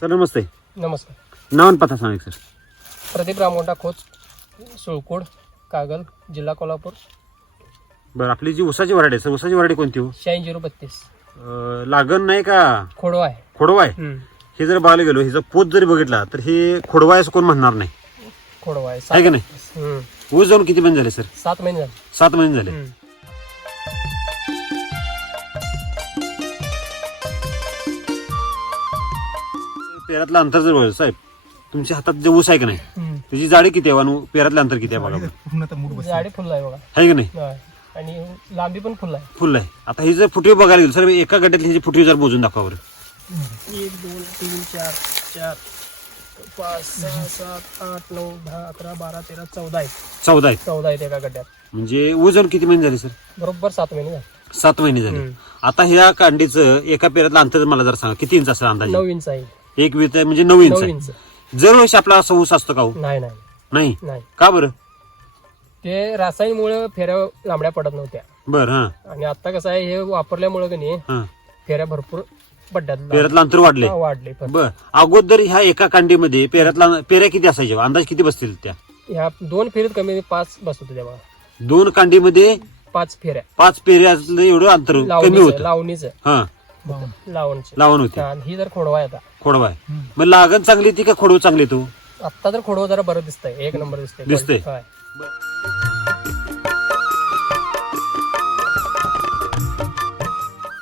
Sir नमस्ते. नमस्कार. नाव आणि पत्ता सांगा सर. प्रदीप रामोंडा खोच सुळकोड कागल जिल्हा कोल्हापूर. बरं आपली जी उसाची वराडी आहे सर उसाची वराडी कोणती हो? शहाऐंशी झिरो बत्तीस. अं, लागण नाही का? खोडवा आहे. खोडवा आहे? हम्म. हे जर बघायला गेलो हिचा पोत जरी बघितला तर हे खोडवा आहे असं कोण म्हणणार नाही? खोडवा आहे. आहे का नाही? हम्म. ऊस जाऊन किती महिने झाले सर? सात महिने झाले. सात महिने झाले. हम्म. पेरातलं अंतर जर बघायचं साहेब तुमच्या हातात जे ऊस आहे का नाही हम्म. त्याची जाडी किती आहे? आणि पेरातलं अंतर किती आहे बघा बरं. पूर्ण आता मूड बसला. जाडी फुल आहे बघा. आहे का नाही? होय. आणि लांबी पण फुल आहे फुल आहे आता ही जर फुटवी बघायला गेलो सर एका गड्ड्यातली हिची फुटवी जर मोजून दाखवा बरं. एक दोन तीन चार चार पाच सहा सात आठ नऊ दहा अकरा बारा तेरा चौदा आहेत. चौदा आहेत. चौदा आहेत एका गड्ड्यात म्हणजे ऊस जाऊन किती महिने झाले सर? बरोबर सात महिने झाले. सात महिने झाले. हम्म. आता ह्या कांडीचं एका पेरातलं अंतर मला जर सांगा किती इंच असेल अंदाजे नऊ इंच आहे. एक वीत म्हणजे नऊ इंच नऊ आहे. इंच दरवर्षी आपला असा ऊस असतो का हो? नाही नाही. नाही? नाही. का बरं? ते रासायनिकमुळे फेऱ्या लांबड्या पडत नव्हत्या. बरं हा. आणि आता कसं आहे हे वापरल्यामुळे की नाही हा. फेऱ्या भरपूर पडल्यात. पेरातलं अंतर वाढले. हा, वाढले पण. बर. अगोदर ह्या एका कांडीमध्ये पेरातला पेऱ्या किती असायच्या? अंदाज किती बसतील त्या? ह्या दोन फेरीत कमी पाच बसत बघा. दोन कांडीमध्ये पाच फेऱ्या. पाच पेऱ्यातलं एवढं अंतर कमी लावणीचं होतं. लावणीचं. हा. लावणचे. लावण होते. आणि ही जर खोडवा आहे आता. खोडवा आहे मग लागण चांगली ती का खोडव चांगली तू? आता तर खोडवा जरा बरं दिसतंय. एक नंबर दिसतंय दिसतंय. होय.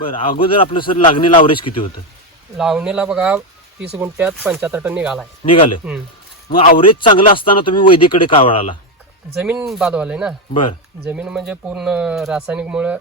बर अगोदर आपलं सर लागणीला अवरेज किती होतं? लावणीला बघा तीस गुंठ्यात पंच्याहत्तर टन निघालाय. निघालं. हम्म. मग अवरेज चांगलं असताना तुम्ही वैदिकडे का वळाला? जमीन बाद व्हायला ना. बर. जमीन म्हणजे पूर्ण रासायनिक मुळे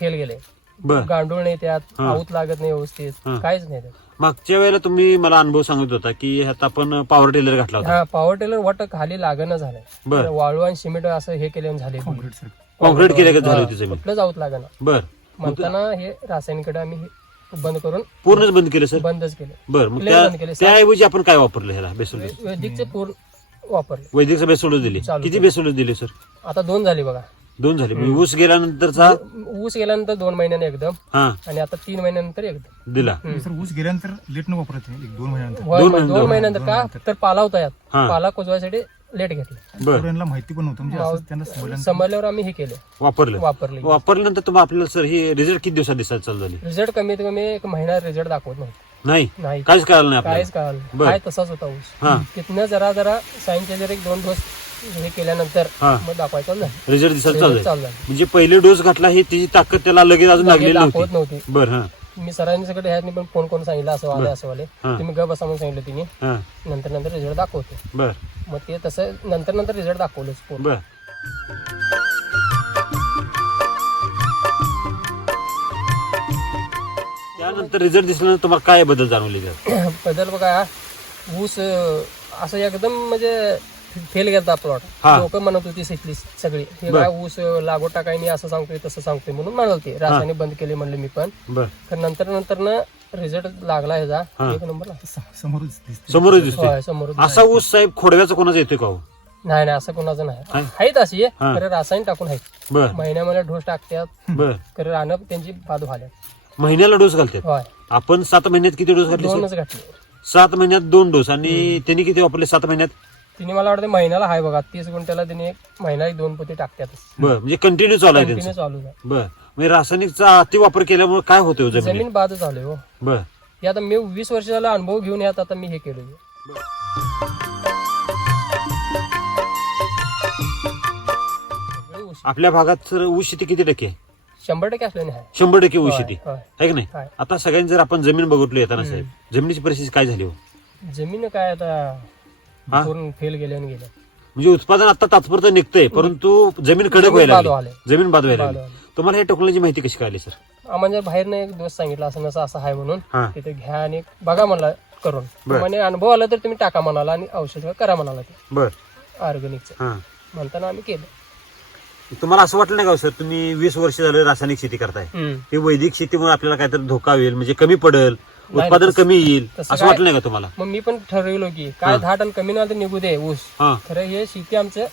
फेल गेले. बर. गांडूळ नाही त्यात हा. आऊत लागत नाही व्यवस्थित हा. काहीच नाही त्यात. मागच्या वेळेला तुम्ही मला अनुभव सांगत होता की ह्यात आपण पॉवर टेलर घातला होता. हा पॉवर टेलर वाट खाली लागणं झालंय. बर. वाळू आणि सिमेंट असं हे केल्यानं झाले. कॉन्क्रीट सर कॉन्क्रीट केलं का झाली होती जमीन कुठलंच आऊत लागणं. बर. म्हणताना हे रासायनिकडे आम्ही हे बंद करून पूर्णच बंद केलं सर बंदच केलं. बर मग त्या बंद केले. त्याऐवजी आपण काय वापरलं ह्याला बेसल वे- वैदिकचे पूर्ण वापरले. वैदिकचा बेसोडूस दिली. चालू किती केलं. बेसोडूस दिले सर आता दोन झाली बघा. दोन झाले. म्हणजे ऊस गेल्यानंतरचा ऊस गेल्यानंतर दोन महिन्याने एकदम. हा. आणि आता तीन महिन्यानंतर एकदम. दिला. सर ऊस गेल्यानंतर लेट न वापरत नाही, एक दोन महिन्यानंतर. होय, दोन मग महिने- दोन महिन्यानंतर का? तर पाला होता यात. हा. पाला कोजवायसाठी लेट घेतला. बर पोरांना माहिती पण नव्हतं म्हणजे त्यांना समजल्यानंतर. समजल्यावर आम्ही हे केलं. वापरलं. वापरले. वापरल्यानंतर तुम्हाला आपल्याला सर ही रिझल्ट किती दिवसात दिसायला चालू झाली? रिझल्ट कमीत कमी एक महिना रिझल्ट दाखवत नव्हतं. नाही? नाही. काहीच कळालं नाही आपल्याला. काहीच कळालं नाही. बर. काय तसाच होता ऊस. हा. तिथनं जरा जरा सायन्सचे जर एक दोन डोस हे केल्यानंतर हा. मग दाखवायचं चालू झालं. रिझल्ट दिसायला चालू झाले. चालू झालं. म्हणजे पहिले डोस घातला ही तिची ताकद त्याला लगेच अजून लागलेली दाखवत नव्हती. नव्हती. बर हा. मी सरांनी सगळं ह्यानी पण फोन करून सांगितलं असं वाले असं वाले. हा. तुम्ही ग बसा म्हणून सांगितलं तिने. हा. नंतर नंतर रिझल्ट दाखवतो. बर. मग ते तसं नंतर नंतर रिझल्ट दाखवलंच बर. त्यानंतर रिझल्ट दिसल्यानंतर तुम्हाला काय बदल जाणवले त्यात? बदल बघा ऊस अं, असं एकदम म्हणजे फेल गेलता प्लॉट हा. लोक म्हणत होती सिटली सगळी. हे बर. काय ऊस लागवड टाकाय नाही असं सांगतोय तसं सांगतोय म्हणून म्हणाल ते रासायनिक बंद केले म्हणले मी पण. बर. तर नंतर नंतर ना रिझल्ट लागला ह्याचा. हा. एक नंबर स- समोरच दिसते समोरच दिसतोय. होय समोर असा ऊस साहेब खोडव्याचा कोणाचा येतोय का हो? नाही नाही असं कोणाचं नाही. हा. आहेत अशी हा. खरं रासायन टाकून आहेत. बर. महिन्यामध्ये ढोस टाकतात. बर. खरं रानं त्यांची बाद व्हाल्या महिन्याला डोस घालतात? होय. आपण सात महिन्यात किती डोस घातले? दोनच घातले. सात महिन्यात दोन डोस आणि त्यांनी किती वापरले सात महिन्यात? तिने मला वाटतं महिन्याला आहे बघा तीस गुंठ्याला तिने एक महिना एक दोन पोती टाकतातच बर म्हणजे कंटिन्यू चालू आहे त्यांचं. चालू आहे. बर म्हणजे रासायनिकचा अति वापर केल्यामुळे काय होतोय जमीन जमीन बाद झाले हो. बर. हे आता मी वीस वर्ष झाला अनुभव घेऊन यात आता मी हे केलं आपल्या भागात सर ऊस शेती किती टक्के? आहे शंभर टक्के असले नाही शंभर टक्के ऊस होय, शेती. होय. आहे की नाही. आता सगळ्यांनी जर आपण जमीन बघितली येताना साहेब जमिनीची परिस्थिती काय झाली हो? जमीन काय आता? हा? पूर्ण फेल गेले आणि गेले. म्हणजे उत्पादन आता तात्पुरतं निघतंय परंतु जमीन कडक व्हायला लागली. जमीन बाद व्हायला लागली. तुम्हाला हे टेक्नॉलॉजी माहिती कशी कळाली सर? आ, म्हणजे बाहेरनं एक दोस्त सांगितलं असं नसं असं आहे म्हणून. हा. तिथे घ्या आणि बघा म्हणला करून. बर. म्हणजे अनुभव आला तर तुम्ही टाका म्हणाला आणि औषध करा म्हणाला ते. बर. ऑर्गॅनिकचं. हा. म्हणताना आम्ही केलं. तुम्हाला असं वाटलं नाही का हो, सर तुम्ही वीस वर्ष झालं रासायनिक शेती करताय. हम्म. हे वैदिक शेतीमुळे आपल्याला काहीतरी धोका होईल म्हणजे कमी पडेल उत्पादन कमी येईल तसं असं काय- वाटलं नाही का तुम्हाला? मग मी पण ठरवलं की काय दहा टन कमी नाही तर निघू दे ऊस. हा. खरं हे शेती आमचं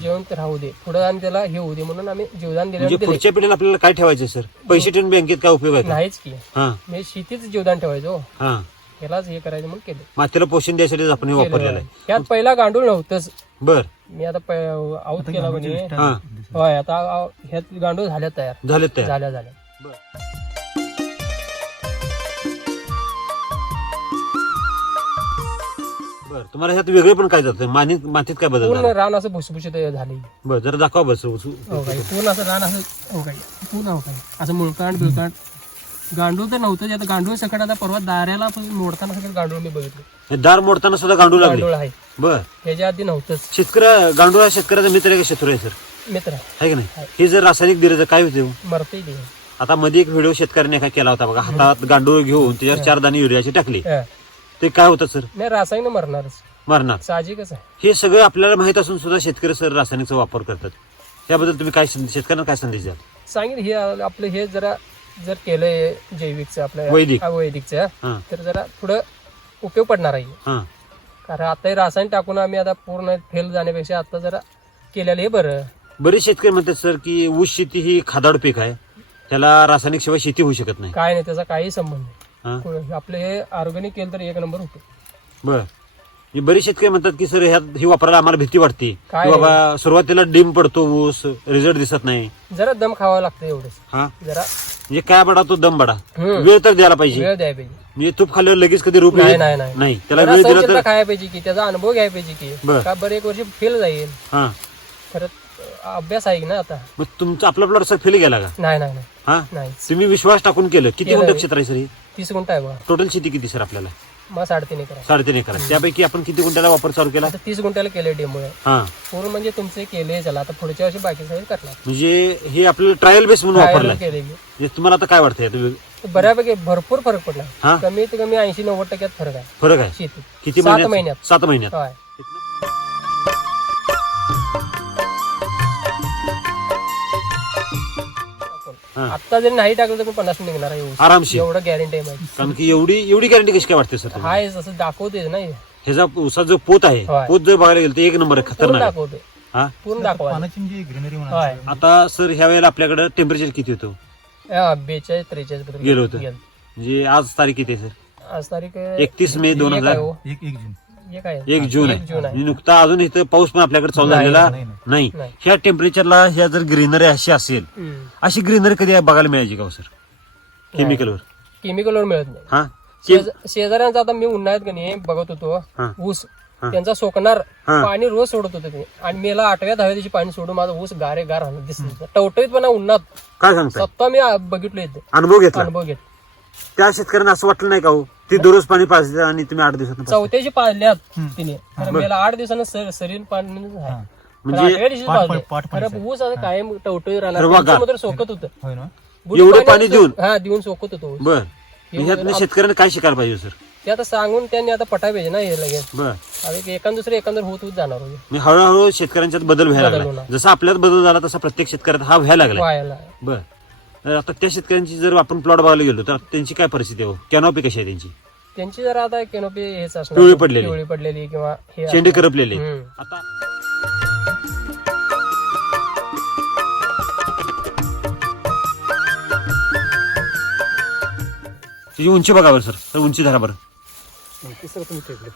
जेवण राहू दे. पुढे आणि त्याला हे होऊ दे म्हणून आम्ही जीवदान म्हणजे दिलं दिले पुढच्या पिढीला आपल्याला काय ठेवायचं सर? पैसे ठेवून बँकेत काय उपयोग आहे? नाहीच की. हा. मी शेतीच जीवदान ठेवायचो हा. ह्यालाच हे करायचं म्हणून केलं. मातीला पोषण द्यायसाठी आपण हे वापरलेलं केलं. आहे यात पहिला गांडूळ नव्हतंच. बर. मी आता आऊत आता केला म्हणजे हा. होय आता आ- ह्यात गांडूळ झाल्या तयार. झाले तयार. झाल्या झाल्या. बर. तुम्हाला ह्यात वेगळे पण काय जातं मातीत मातीत काय बदल पूर्ण झाला? रान असं भुसभुशीत झाले बर जरा दाखवा बस हो काय पूर्ण असं रान असं हो काय पूर्ण हो काय असं मुळकांड बिळकांड गांडूळ तर नव्हतं आता गांडूळ सकट आता परवा दाऱ्याला पण मोडताना सगळं गांडूळ मी बघितलं. दार मोडताना सुद्धा गांडू लागले? गांडूळ आहे. बर. ह्याच्या आधी नव्हतंच. शेतकऱ्या गांडूळ हा शेतकऱ्याचा मित्र आहे का शत्रू आहे सर? मित्र आहे. की नाही? हे जर रासायनिक दिलं तर काय होते मरते ते. आता मध्ये एक व्हिडिओ शेतकऱ्याने एका केला होता बघा हातात गांडूळ घेऊन त्याच्यावर चार दाणे युरियाचे टाकले. हा. ते काय होतं सर? नाही रासायनिक मरणारच. मरणार. साहजिकच आहे. हे सगळं आपल्याला माहीत असून सुद्धा शेतकरी सर रासायनिकचा वापर करतात. त्याबद्दल तुम्ही काय संदेश- शेतकऱ्यांना काय संदेश द्याल? सांगितलं हे आपलं हे जरा जर केलंय जैविकचं आपलं वैदिक. हा, वैदिकचं हा. तर जरा पुढं उपयोग पडणार आहे. हा. कारण आता हे रासायनिक टाकून आम्ही आता पूर्ण फेल जाण्यापेक्षा आता जरा केलेलं हे बरं. बरेच शेतकरी म्हणतात सर की ऊस शेती ही खादाड पीक आहे. त्याला रासायनिक शिवाय शेती होऊ शकत नाही. काय नाही त्याचा काही संबंध नाही. हा? आपलं हे ऑर्गॅनिक केलं तर एक नंबर होतो. बर. हे बरेच शेतकरी म्हणतात की सर ह्यात हे वापरायला आम्हाला भीती वाटते. की काय? बाबा सुरुवातीला डिम पडतो ऊस रिझल्ट दिसत नाही. जरा दम खावा लागतं एवढंच. हा? जरा. म्हणजे काय बडा तो दम बडा? हम्म. वेळ तर द्यायला पाहिजे. वेळ द्यायला पाहिजे. म्हणजे तूप खाल्ल्यावर लगेच कधी रूप नाही? नाही नाही. नाही. त्याला वेळ दिला तर खायला पाहिजे की त्याचा अनुभव घ्यायला पाहिजे की. बर. का बरं एक वर्ष फेल जाईल? हा. खरं अभ्यास आहे की ना आता? मग तुमचा आपला प्लॉट सर फेल गेला का? नाही नाही नाही. हा? नाही. तुम्ही विश्वास टाकून केलं. किती केलं. गुंठ क्षेत्र आहे सर हे? तीस गुंठ आहे बघा टोटल शेती किती सर आपल्याला? साडेतीन एकर आहे. साडेतीन एकर. आहे. त्यापैकी आपण किती गुंठ्याला वापर चालू केला? आता तीस गुंठ्याला केले डेमो हा. पूर्ण म्हणजे तुमचे केले झाला. आता पुढच्या वर्षी बाकी सगळे करणार. म्हणजे हे आपलं ट्रायल बेस म्हणून Trial वापरलाय. केले मी. म्हणजे तुम्हाला आता काय वाटतं यात? तर बऱ्यापैकी भरपूर फरक हा? पडला कमीत कमी ऐंशी नव्वद टक्क्यात फरक आहे. फरक आहे. शेतीत किती सात महिन्यात महिन्यात. सात महिन्यात. होय. आता जरी नाही टाकलं तर पन्नास निघणार आहे ऊस. आरामशीर एवढं गॅरंटी आहे माझी कारण की एवढी एवढी गॅरंटी कशी काय वाटते सर तुम्हाला? हाय असं दाखवते ना हे. ह्याचा उसा जो पोत आहे होय. पोत जर बघायला गेलं तर एक नंबर आहे पूर्ण खतरनाक आहे. दाखवते हा पूर्ण दाखवा पानाची ग्रीनरी म्हणा होय आता सर ह्या वेळेला आपल्याकडे टेम्परेचर किती होतं हा, बेचाळीस त्रेचाळीस पर्यंत गेलं होतं. म्हणजे आज तारीख किती आहे सर आज तारीख एकतीस मे दोन एक हजार हो. एक जून एक आहे एक जून एक जून आहे. आहे. म्हणजे नुकता अजून इथं पाऊस पण आपल्याकडे चालू नाही, झालेला नाही, नाही. नाही. ह्या टेम्परेचरला ह्या जर ग्रीनरी अशी असेल हम्म. अशी ग्रीनरी कधी बघायला मिळायची का हो सर? केमिकलवर केमिकलवर मिळत नाही. हा? के- शेज- शेजाऱ्यांचा आता मी उन्हाळ्यात का नाही बघत होतो हा. ऊस. हा. त्यांचा सोकणार हा. पाणी रोज सोडत होते ते. आणि मेला आठव्या दहाव्या दिवशी पाणी सोडून माझा ऊस गारे गार राहणं दिसत टवटवीतपणा उन्हात. काय सांगताय? स्वतः मी आ- बघितलो इथे. अनुभव घेतला. अनुभव घेत त्या शेतकऱ्यांना असं वाटलं नाही का हो? ती दररोज पाणी पाजते आणि तुम्ही आठ दिवसात चौथ्याशी पाजल्यात. तिने. तर मेला आठ दिवसानं सर शरीर पाणी. हा. तर म्हणजे आठव्या दिवशी पाट- पाजले. पाट- पाट- खरं ऊस असं कायम टवटवी राहणार. त्यांच्यामध्ये सोकत होतं. होय ना. बुडी एवढं पाणी देऊन? हा देऊन सोकत होतो ऊस. बर. ह्यातनं शेतकऱ्यांना काय शिकायला पाहिजे सर? ते आता सांगून त्यांनी आता पटाय पाहिजे ना हे लगेच. बर. आता एकान दुसरं एकांदर होत होत जाणार होते. मी हळूहळू शेतकऱ्यांच्यात बदल व्हायला बदल लागला होणार. जसा आपल्यात बदल झाला तसा प्रत्येक शेतकऱ्यात हा व्हायला लागला. व्हायला. बर. तर आता त्या शेतकऱ्यांची जर आपण प्लॉट बघायला गेलो तर त्यांची काय परिस्थिती आहे हो? कॅनॉपी कशी आहे त्यांची? त्यांची जरा आता केनोपी हेच असणार. पिवळी पडलेली. पिवळी पडलेली किंवा हे शेंडे असणार. करपलेले. हम्म. आता तिची उंची बघा बरं सर. तर उंची धरा बरं. सर तुम्ही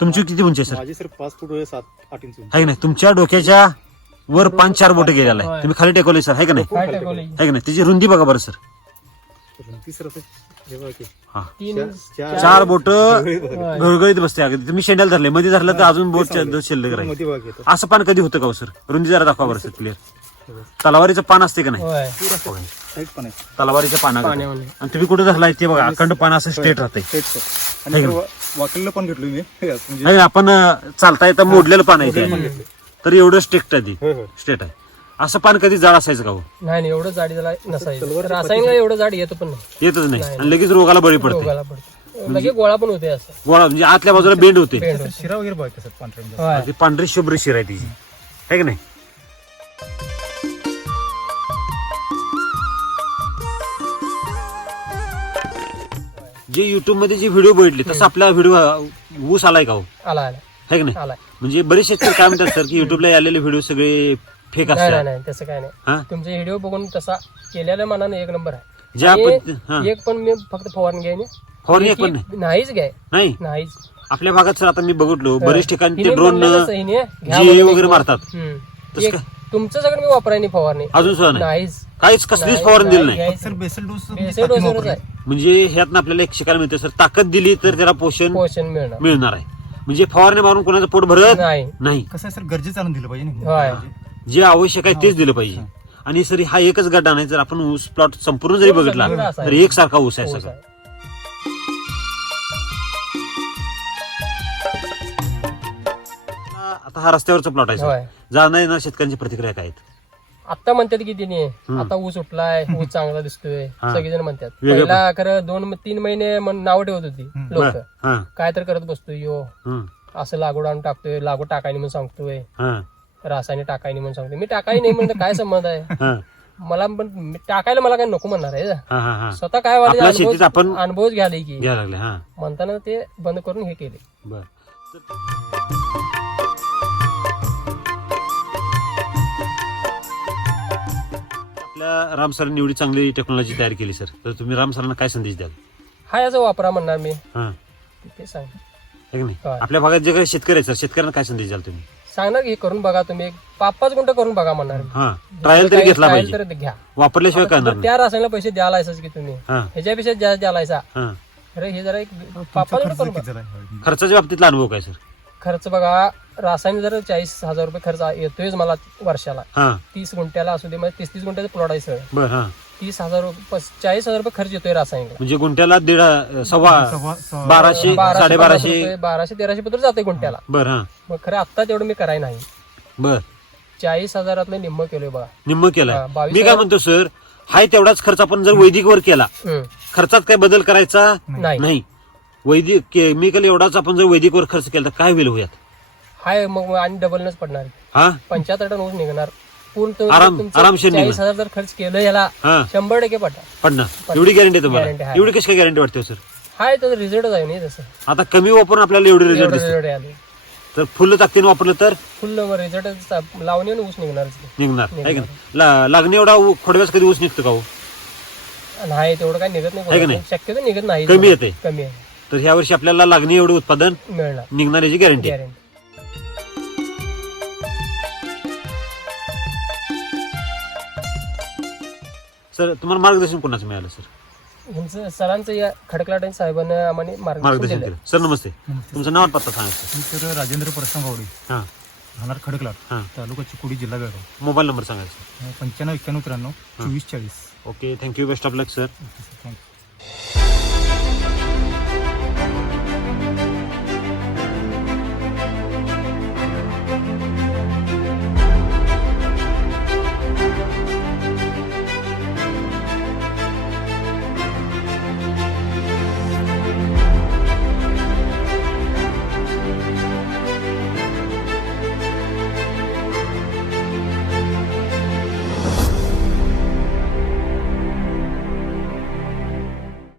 तुमची किती उंची आहे सर? माझी सर पाच फूट सात आठ इंच आहे का नाही? तुमच्या डोक्याच्या वर पाच चार बोटे गेलेला आहे तुम्ही खाली टेकवले सर. आहे का नाही? काय आहे का नाही? तिची रुंदी बघा बरं सर. ती सर हा चार बोट होय. घळगळीत बसते अगदी. तुम्ही शेंड्याला धरले. मध्ये धरलं तर अजून बोट शिल्लक राहील. असं पान कधी होतं का हो सर? रुंदी जरा दाखवा बरं सर क्लिअर तलवारीचं पान असते का नाही? होय. साईड पण आहे. तलवारीच्या पाना आणि तुम्ही कुठे धरलाय ते बघा. अखंड पान असं स्ट्रेट राहते तेच सर आणि वाकलेलं पण घेतलो मी. म्हणजे नाही आपण चालता येतं मोडलेलं पान आहे ते. तर एवढं स्ट्रिक्ट आहे ती. स्ट्रेट आहे. असं पान कधी जाड असायचं का हो? नाही नाही, एवढं जाडी नसायचं. रासायनिक एवढं जाड येतं पण नाही. येतच नाही. आणि लगेच रोगाला बळी पडते. रोगाला पडतो. लगेच गोळा पण होते असं. गोळा म्हणजे आतल्या बाजूला बेंड होते. शिरा वगैरे बघ सर पांढऱ्या होय. ती पांढरी शुभ्र शिर आहे तिची आहे की नाही? जे युट्यूबमध्ये जे व्हिडिओ बघितले तसं आपला व्हिडिओ ऊस आलाय का हो? आला आला है की नाही? आलाय. म्हणजे बरेच शेतकरी काय म्हणतात सर की युट्यूबला आलेले व्हिडिओ सगळे फेक नाही नाही नाही तसं काय नाही. हा? तुमचे व्हिडिओ बघून तसा केलेल्या मनाने एक नंबर आहे. पद्ध- हा. एक पण मी फक्त फवारणी घ्यायने फवारणी एक पण नाही? नाहीच घ्याय नाही? नाहीच. आपल्या भागात सर आता मी बघितलो बरेच ठिकाणी ते हिने ड्रोन म्हणलेलंच आहे, हिने, घ्या जी म्हणून वगैरे एक- मारतात. हम्म. तसं एक- काय? तुमचं सगळं मी वापराय नाही फवारणी. अजून सुद्धा नाही? नाहीच. काहीच कसलीच नाही, फवारणी दिली नाही, नाही. घ्यायचं. सर बेसल डोस बेसल डोसवरच आहे. म्हणजे ह्यातनं आपल्याला एक शिकायला मिळते. सर ताकद दिली तर त्याला पोषण पोषण मिळणार. मिळणार आहे. म्हणजे फवारणी मारून कोणाचं पोट भरत नाही. नाही. कसं आहे सर गरजेचं आणून दिलं पाहिजे होय. ना जे आवश्यक आहे तेच दिलं पाहिजे. आणि सर हा एकच गड्डा नाही जर आपण ऊस प्लॉट संपूर्ण जरी बघितला तर. एकसारखा ऊस आहे सगळं. आता हा रस्त्यावरचा प्लॉट आहे सर. जाणार येणार शेतकऱ्यांची प्रतिक्रिया काय आहेत? आता म्हणतात की तिने. आता ऊस उठलाय ऊस चांगला दिसतोय हा. सगळेजण म्हणतात. पहिला खरं दोन तीन महिने नाव ठेवत होती लोक. काय तर करत बसतोय यो. हं, असं लागवड आणून टाकतोय लागवड टाकायनी म्हणून सांगतोय. हं, रासायनिक टाकायनी म्हणून सांगतोय. मी टाकाय नाही म्हणजे काय संबंध आहे? हं, मला पण मी टाकायला मला काय नको म्हणणार आहे हा, हा, हा. स्वतः काय वाटलं आपण अनुभव अनुभवच घ्यायला की हा. म्हणताना ते बंद करून हे केले. आपल्या राम सरांनी एवढी चांगली टेक्नॉलॉजी तयार केली सर. तर तुम्ही राम सरांना काय संदेश द्याल? हा याचा वापरा म्हणणार मी. हा. ते सांग. आपल्या भागात जे काही शेतकरी सर शेतकऱ्यांना काय संदेश द्याल तुम्ही? सांगणार की हे करून बघा तुम्ही. एक पाच पाच गुंठ करून बघा म्हणणार. हा ट्रायल तरी घेतला पाहिजे. तर घ्या वापरल्याशिवाय करणार नाही त्या रासायनिक पैसे द्यालायच की तुम्ही? हा. ह्याच्यापेक्षा जास्त द्यालायचा हा. अरे हे जरा एक पाच पाच गुंठ करून बघा. खर्चाच्या बाबतीतला अनुभव काय सर? खर्च बघा रासायनिक जर चाळीस हजार रुपये खर्च येतोयच मला वर्षाला. हा. तीस गुंठ्याला असू दे म्हणजे तीस तीस गुंठ्याचं प्लॉट आहे सगळं बर हा. तीस हजार रुपये पस- चाळीस हजार रुपये खर्च येतोय रासायनिकला. म्हणजे गुंठ्याला दीड सव्वा बाराशे बाराशे साडेबाराशे. बाराशे तेराशे पत्र जाते गुंठ्याला. बर हा. मग खरं आत्ता तेवढं मी कराय नाही. बर. चाळीस हजारातलं निम्म केलोय बघा. निम्म हा, बावीस मी काय म्हणतो सर हाय तेवढाच खर्च आपण जर वैदिकवर केला हम्म. खर्चात काय बदल करायचा? नाही. नाही. वैदिक केमिकल एवढाच आपण जर वैदिकवर खर्च केला तर काय होईल होयात हाय मग आणि डबलनच पडणार. हा? पंच्याहत्तर टन ऊस निघणार. पूर्ण आराम- आरामशीर चाळीस निघणार. हजार जर खर्च केलं याला हा. शंभर टक्के पडणार. पडणार. एवढी गॅरंटी Guarantee तुम्हाला? आहे. एवढी कशी काय गॅरंटी वाटते सर हाय तो रिझल्टच आहे नाही तसं. आता कमी वापरून आपल्याला एवढे रिझल्ट दिसते. आले. तर फुल ताकदीने वापरलं तर? फुल रिझल्ट लावणी ऊस नाही. निघणार. आहे का नाही? ला- लागणे एवढा खोडव्यास कधी ऊस निघतो का हो? नाही तेवढं काय निघत आहे का नाही नाही? शक्यतो निघत नाही. कमी येते. कमी आहे. तर ह्या वर्षी आपल्याला लागणे एवढं उत्पादन मिळणार. निघणार याची गॅरंटी गॅरंटी सर तुम्हाला मार्गदर्शन कोणाचं मिळालं सर? ह्यांचं सरांचं या खडकलाट आणि साहेबांना आम्हाला मार्गदर्शन मार्गदर्शन केलं. सर नमस्ते. तुमचं नाव आणि पत्ता सांगा सर. मी सर राजेंद्र परसंग गावडे हां. राहणार खडकलाट हां. तालुका चिकोडी जिल्हा बेळगाव. मोबाईल नंबर सांगा सर. पंच्याण्णव एक्क्याण्णव त्र्याण्णव चोवीस चाळीस. Okay thank you. Best of luck sir. Thank you.